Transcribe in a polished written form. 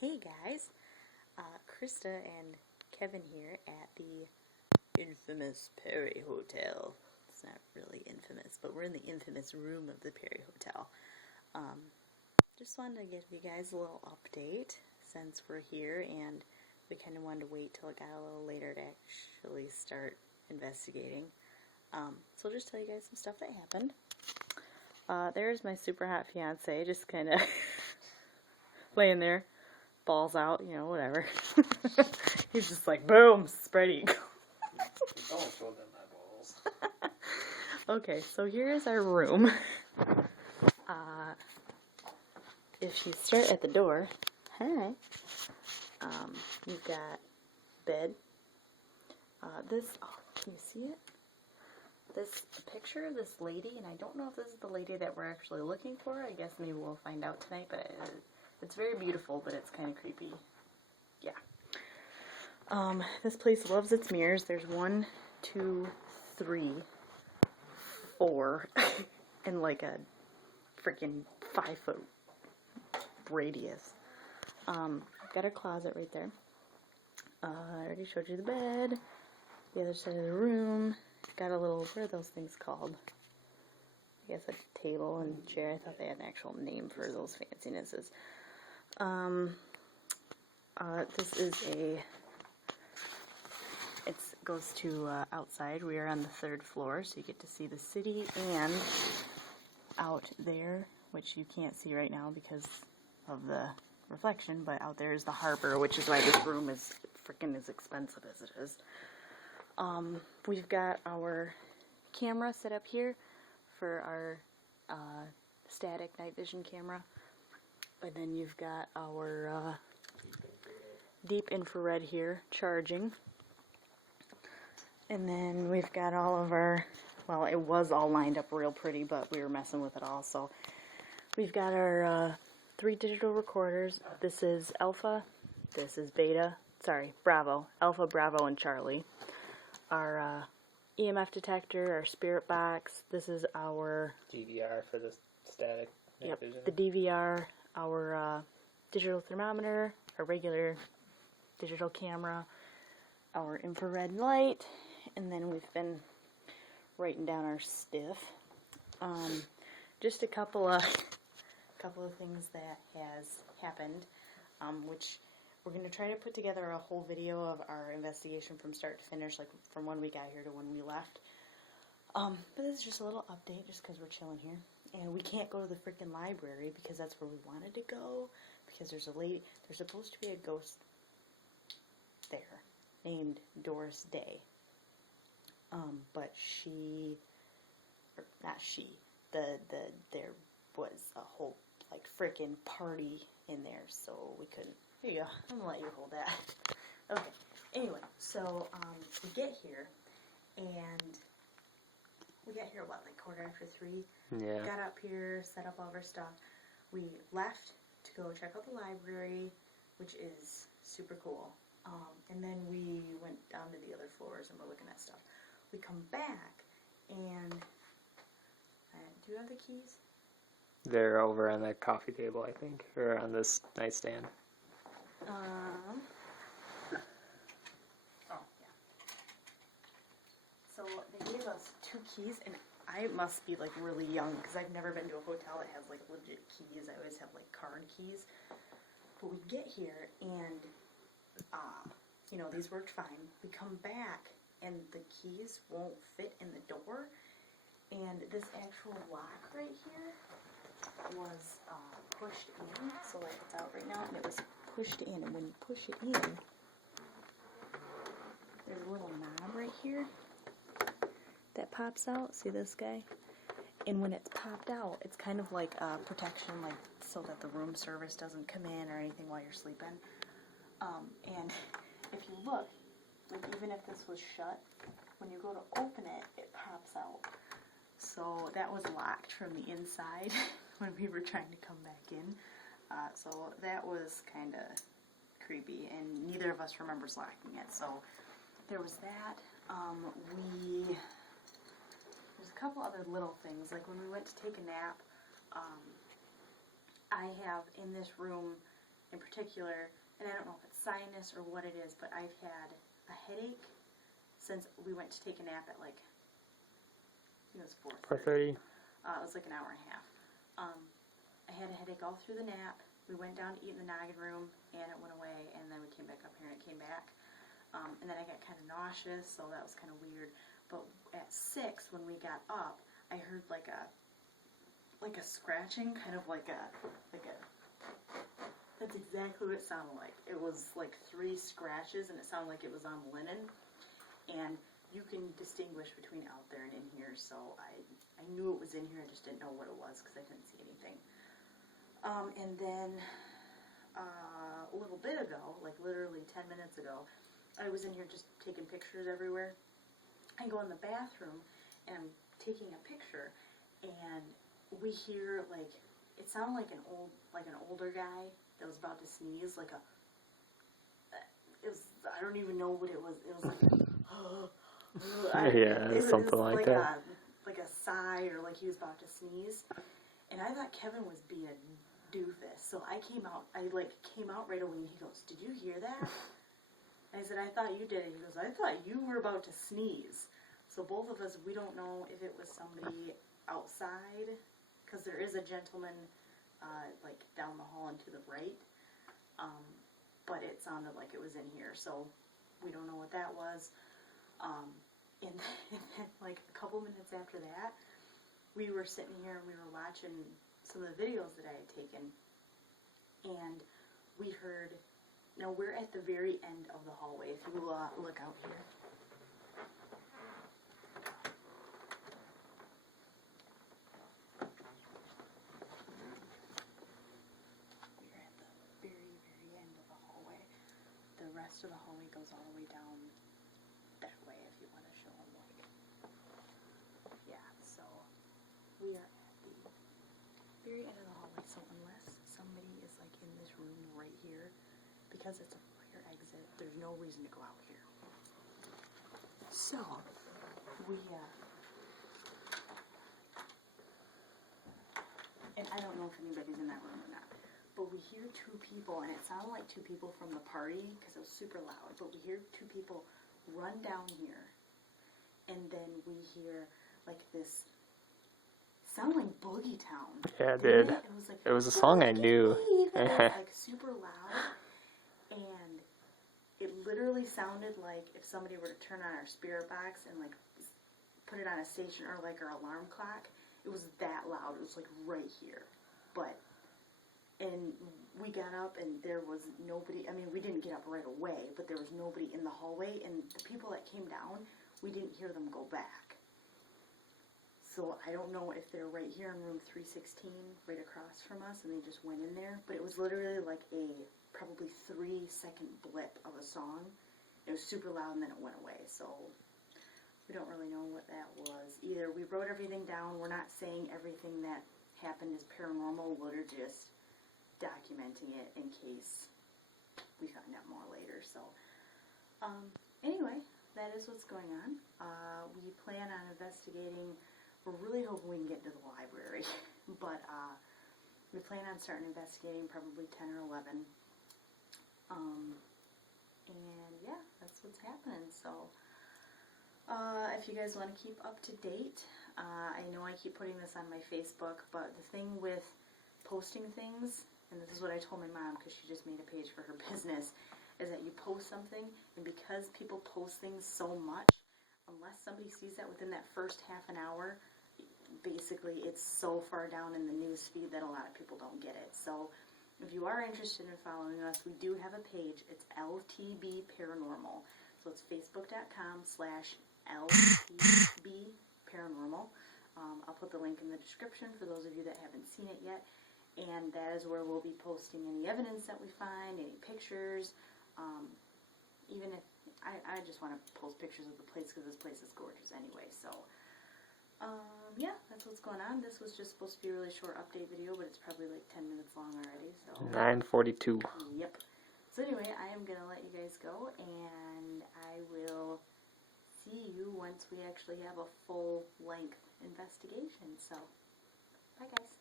Hey guys, Krista and Kevin here at the infamous Perry Hotel. It's not really infamous, but we're in the infamous room of the Perry Hotel. Just wanted to give you guys a little update since we're here, and we kind of wanted to wait till it got a little later to actually start investigating. So I'll just tell you guys some stuff that happened. There's my super hot fiance, just kind of laying there, balls out, you know, whatever. He's just like, boom, spread eagle. Don't show them my balls. Okay, so here's our room. If you start at the door, hi, you've got bed. Can you see it? This picture of this lady, and I don't know if this is the lady that we're actually looking for. I guess maybe we'll find out tonight, but it's very beautiful, but it's kind of creepy. Yeah. This place loves its mirrors. There's 1, 2, 3, 4, in like a freaking 5-foot radius. Got a closet right there. I already showed you the bed. The other side of the room. Got a little, what are those things called? I guess a table and chair. I thought they had an actual name for those fancinesses. This is it goes to outside. We are on the 3rd floor, so you get to see the city, and out there, which you can't see right now because of the reflection, but out there is the harbor, which is why this room is freaking as expensive as it is. We've got our camera set up here for our static night vision camera. And then you've got our deep infrared here charging. And then we've got all of our, well, it was all lined up real pretty, but we were messing with it all. So we've got our 3 digital recorders. This is Alpha, this is Beta, Bravo, Alpha, Bravo, and Charlie. Our EMF detector, our spirit box. This is our DVR for the static night vision. The DVR, our digital thermometer, our regular digital camera, our infrared light, and then we've been writing down our stiff. Just a couple of things that has happened, which we're going to try to put together a whole video of our investigation from start to finish, like from when we got here to when we left. But this is just a little update, just because we're chilling here. And we can't go to the freaking library because that's where we wanted to go, because there's supposed to be a ghost there named Doris Day. But there was a whole, like, freaking party in there, so we couldn't. Here you go. I'm gonna let you hold that. Okay. Anyway, so we get here, and we got here what, like 3:15? Yeah. Got up here, set up all of our stuff. We left to go check out the library, which is super cool. And then we went down to the other floors and we're looking at stuff. We come back, and do you have the keys? They're over on the coffee table, I think, or on this nightstand. Oh, yeah. So they gave us 2 keys, and I must be like really young because I've never been to a hotel that has like legit keys. I always have like card keys. But we get here, and you know, these worked fine. We come back, and the keys won't fit in the door, and this actual lock right here was pushed in, so like it's out right now, and it was pushed in, and when you push it in, there's a little knob right here that pops out. See this guy? And when it's popped out, it's kind of like a protection, like so that the room service doesn't come in or anything while you're sleeping. And if you look, like even if this was shut, when you go to open it, it pops out. So that was locked from the inside when we were trying to come back in. So that was kind of creepy, and neither of us remembers locking it. So there was that. There's a couple other little things, like when we went to take a nap, I have in this room in particular, and I don't know if it's sinus or what it is, but I've had a headache since we went to take a nap at like, I think it was 4:30. 4:30. It was like an hour and a half. I had a headache all through the nap. We went down to eat in the noggin room, and it went away, and then we came back up here, and it came back. And then I got kind of nauseous, so that was kind of weird. But at 6, when we got up, I heard like a scratching, kind of like a, that's exactly what it sounded like. It was like 3 scratches, and it sounded like it was on linen. And you can distinguish between out there and in here, so I knew it was in here, I just didn't know what it was because I couldn't see anything. And then a little bit ago, like literally 10 minutes ago, I was in here just taking pictures everywhere. I go in the bathroom and I'm taking a picture, and we hear like, it sounded like an older guy that was about to sneeze, like a, it was, I don't even know what it was. It was like, yeah, something like that. Like a sigh, or like he was about to sneeze. And I thought Kevin was being a doofus, so I came out right away, and he goes, "Did you hear that?" And I said, "I thought you did it." He goes, "I thought you were about to sneeze." So both of us, we don't know if it was somebody outside, because there is a gentleman like down the hall and to the right, but it sounded like it was in here, so we don't know what that was. And then like a couple minutes after that, we were sitting here and we were watching some of the videos that I had taken, and we heard, now we're at the very end of the hallway, if you look out here. We're at the very, very end of the hallway. The rest of the hallway goes all the way down that way, if you want to show them, like, yeah, so we are at the very end of the hallway, so unless somebody is like in this room right here, because it's a fire exit, there's no reason to go out here. So we and I don't know if anybody's in that room or not, but we hear 2 people, and it sounded like 2 people from the party because it was super loud, but we hear 2 people run down here, and then we hear like this sound like Boogie Town. Yeah, it did. It was like, it was a song I knew. It was like super loud, and it literally sounded like if somebody were to turn on our spirit box and like put it on a station, or like our alarm clock. It was that loud. It was like right here. And we got up, and there was nobody. I mean, we didn't get up right away, but there was nobody in the hallway, and the people that came down, we didn't hear them go back. So I don't know if they're right here in room 316, right across from us, and they just went in there. But it was literally like a probably 3-second blip of a song. It was super loud, and then it went away. So we don't really know what that was either. We wrote everything down. We're not saying everything that happened is paranormal. We're just documenting it in case we find out more later. So anyway, that is what's going on. We plan on investigating. We're really hoping we can get to the library, but we plan on starting investigating probably 10 or 11. And yeah, that's what's happening. So if you guys want to keep up to date, I know I keep putting this on my Facebook, but the thing with posting things, and this is what I told my mom because she just made a page for her business, is that you post something, and because people post things so much, unless somebody sees that within that first half an hour, basically it's so far down in the news feed that a lot of people don't get it. So if you are interested in following us, we do have a page. It's LTB Paranormal. So it's facebook.com/LTB Paranormal. I'll put the link in the description for those of you that haven't seen it yet. And that is where we'll be posting any evidence that we find, any pictures. Even if I just want to post pictures of the place because this place is gorgeous anyway. So yeah, that's what's going on. This was just supposed to be a really short update video, but it's probably like 10 minutes long already. So 9:42. Yep. So anyway, I am gonna let you guys go, and I will see you once we actually have a full-length investigation. So, bye guys.